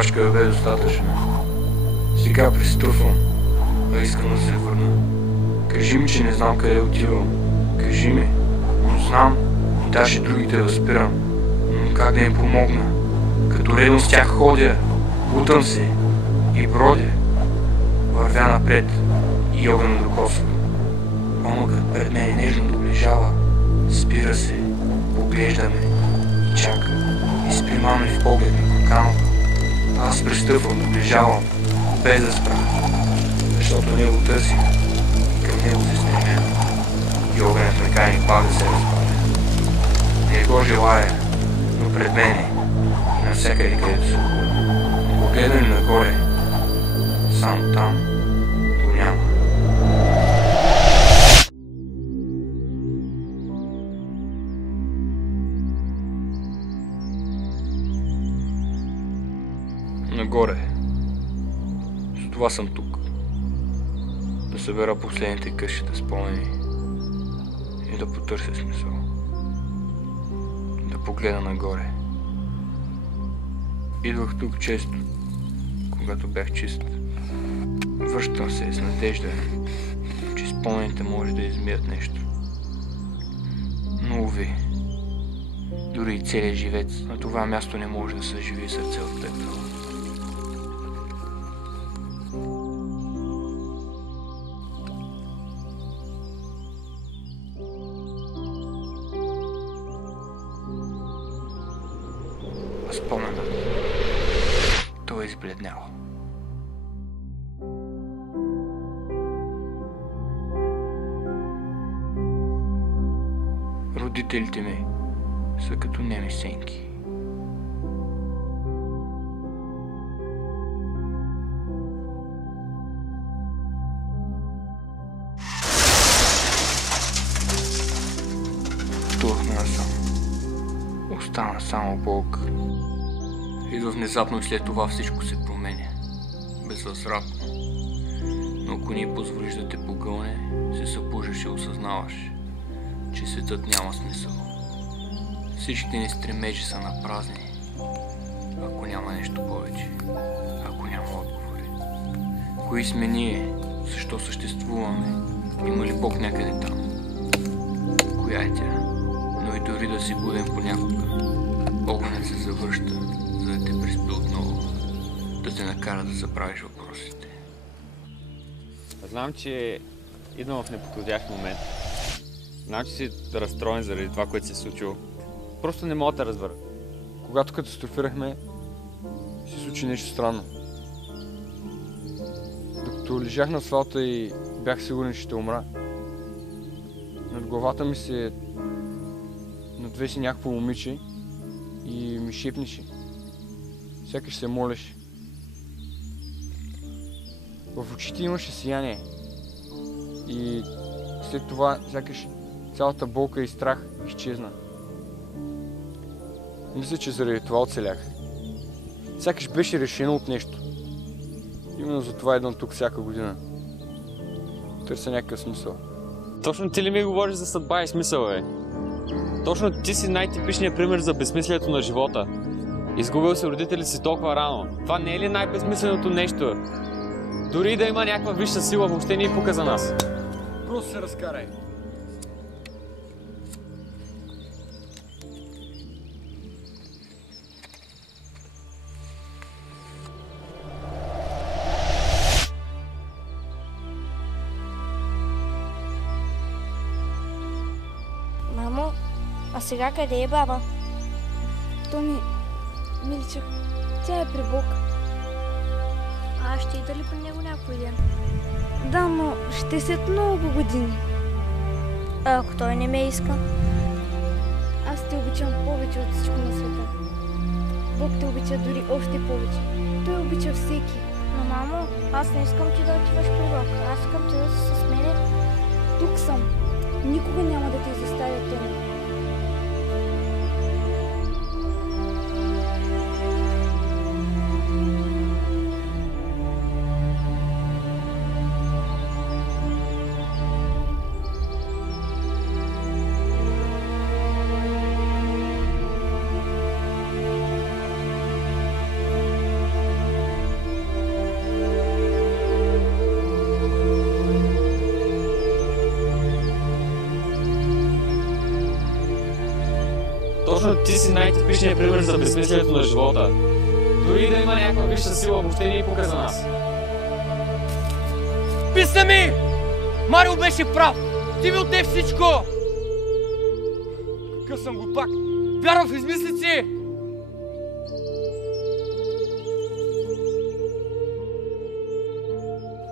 крачка бе достатъчно. Сега пристъпвам, а искам да се върна. Кажи ми, че не знам къде отивам. Кажи ми, но знам и даже другите да спирам. Но как да им помогна? Като редом с тях ходя, лутам се и бродя. Вървя напред и огън докосва. Омъкът пред мен нежно доближава. Спира се, поглежда ме и чака. Изприма ме в поглед на поканва. Аз пристъпвам, доближавам, без да спра. Защото него търся и към него се стремя. И огънят меканик пак да се разпаля. Не го желая, но пред мене и навсякъде където се ходя. Погледам нагоре, само там го няма. Нагоре. С това съм тук. Да събера последните къщите спомени и да потърся смисъл. Да погледа нагоре. Идвах тук често, когато бях чист. Връщам се с надежда, че спомените може да измият нещо. Но уви, дори и целият живец на това място не може да съживи сърце от пепел. Споменът. Той е избледнял. Родителите ми са като неми сенки. Пътувахме насам. Остана само болка. Идва внезапно и след това всичко се променя. Безвъзвратно. Но ако ни позволиш да те погълне, се събуждаш и осъзнаваш, че светът няма смисъл. Всичките ни стремежи са напразни, ако няма нещо повече, ако няма отговори. Кои сме ние? Защо съществуваме? Има ли Бог някъде там? Коя е тя? Но и дори да си будем понякога, огънят се завръща, за да те приспи отново, да те накара да забравиш въпросите. Знам, че идвам в неподходящ момент. Знам, че си разстроен заради това, което се е случило. Просто не мога да разбера. Когато катастрофирахме, се случи нещо странно. Докато лежах на асфалта и бях сигурен, че ще умра, над главата ми се надвеси някакво момиче и ми шепнеше. Сякаш се молеше. В очите имаше сияние. И след това сякаш цялата болка и страх изчезна. Мисля, че заради това оцелях. Сякаш беше решено от нещо. Именно за това идвам тук всяка година. Търся някакъв смисъл. Точно ти ли ми говориш за съдба и смисъл, бе? Точно ти си най-типичният пример за безсмислието на живота. Изгубил си родители си толкова рано. Това не е ли най-безсмисленото нещо? Дори да има някаква висша сила, въобще не е пука за нас. Просто се разкарай. Мамо, а сега къде е баба? Тони, Милчев, тя е при Бог. А ще ида ли при него някой ден? Да, но ще след много години. А ако той не ме иска? Аз те обичам повече от всичко на света. Бог те обича дори още повече. Той обича всеки. Но, мамо, аз не искам ти да отиваш при Бог. Аз искам ти да си с мене. Тук съм. Никога няма да те изоставя, Тони. Точно ти си най-типичният пример за безсмислието на живота. Дори да има някаква висша сила, въобще не е пука за нас. Писна ми! Марио беше прав! Ти ми отне всичко! Какъв съм глупак! Вярвам в измислици!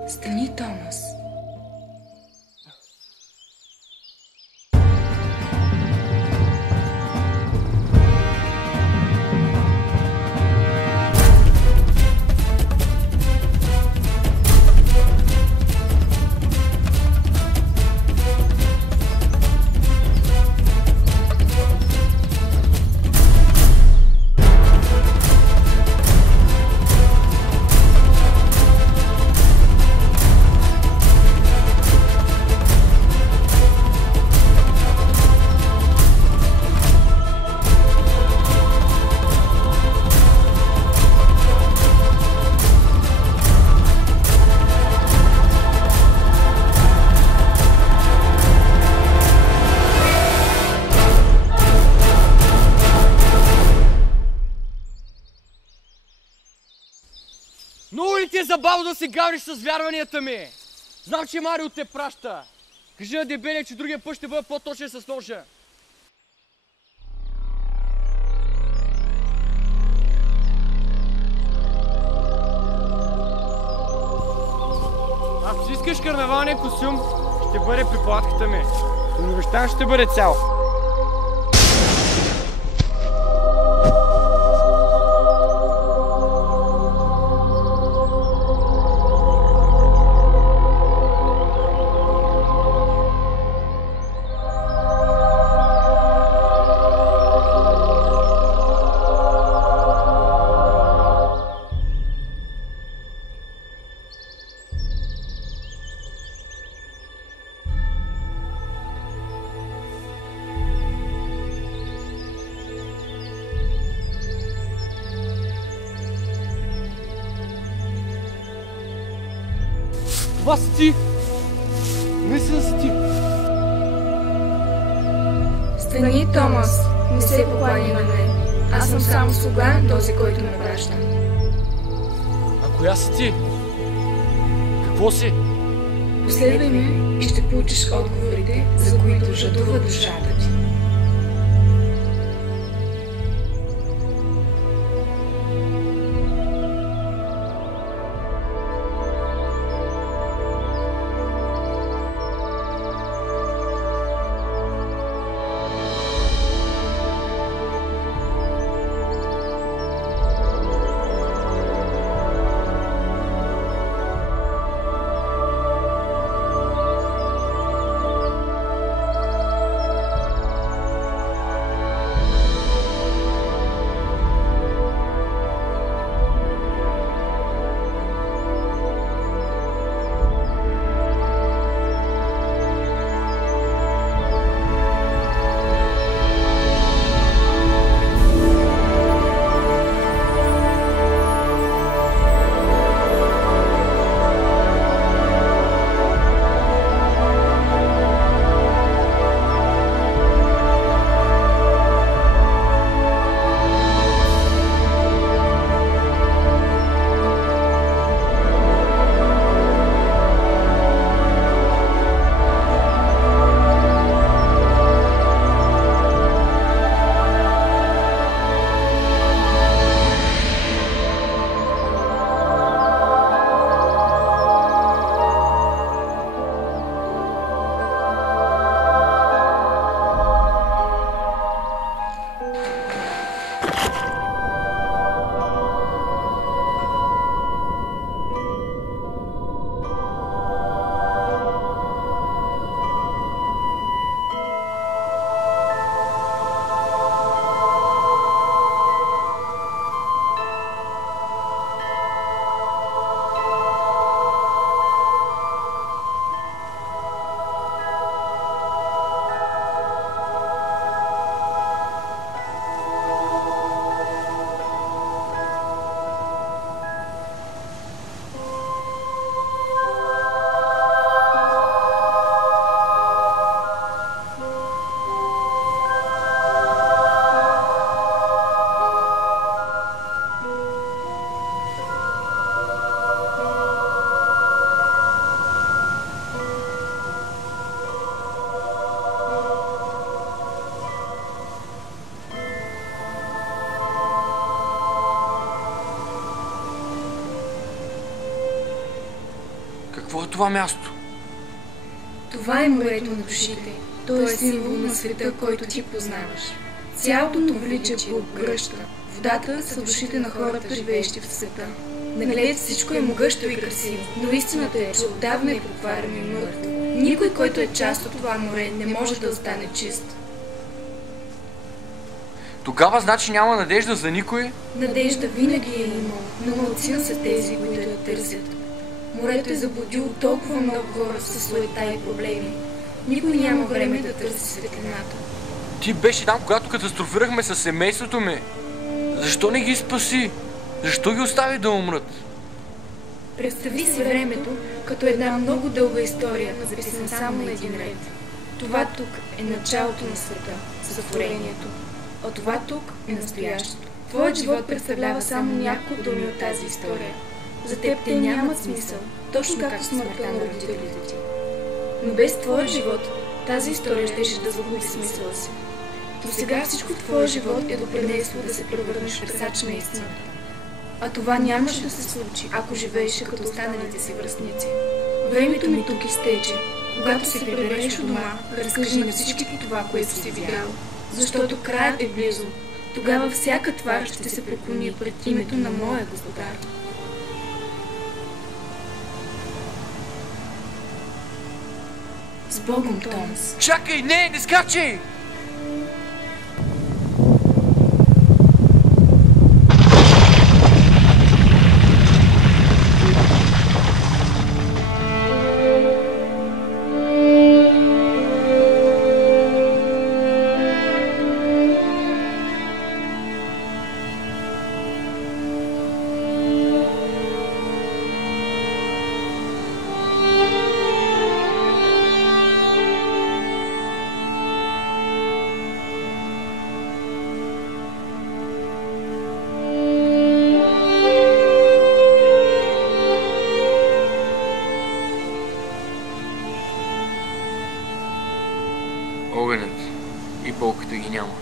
Стани, Томас. Много ли ти е забавно да се гавриш с вярванията ми? Знам, че Марио те праща. Кажи на дебелия, че другия път ще бъда по-точен с ножа. Ако си искаш карнавалния костюм, ще бъде при палатката ми. Но обещавам, ще бъде цял. Това си ти! Наистина си ти! Стани, Томас. Не се покланяй на мен. Аз съм само слуга, този, който ме праща. А коя си ти? Какво си? Последвай ме и ще получиш отговорите, за които жадува душата ти. Какво е това място? Това е морето на душите. То е символ на света, който ти познаваш. Цялото му влича по обгръща. Водата са душите на хората, живеещи в света. Наглед всичко е могъщо и красиво, но истината е, че отдавна е покварено и мъртво. Никой, който е част от това море, не може да остане чист. Тогава значи няма надежда за никой? Надежда винаги е имал, но малцина са тези, които я търсят. Морето е заблудило толкова много хора със суета и проблеми. Никой няма време да търси светлината. Ти беше там, когато катастрофирахме със семейството ми. Защо не ги спаси? Защо ги остави да умрат? Представи си времето като една много дълга история, записана само на един ред. Това тук е началото на света, сътворението. А това тук е настоящето. Твоят живот представлява само няколко думи от тази история. За теб те нямат смисъл, точно както смъртта на родителите ти. Но без твоя живот, тази история щеше да загуби смисъла си. До сега всичко в твоя живот е допринесло да се превърнеш в търсач на истината. А това нямаше да се случи, ако живееше като останалите си връстници. Времето ми тук изтече. Когато се прибереш у дома, разкажи на всички това, което си видял. Защото краят е близо. Тогава всяка твар ще се преклони пред името на моя Господар. С Богом, Томас! Чакай, не скачай! Огънят и болката ги няма.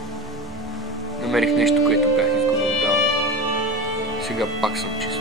Намерих нещо, което бях изгубил отдавна. Сега пак съм чист.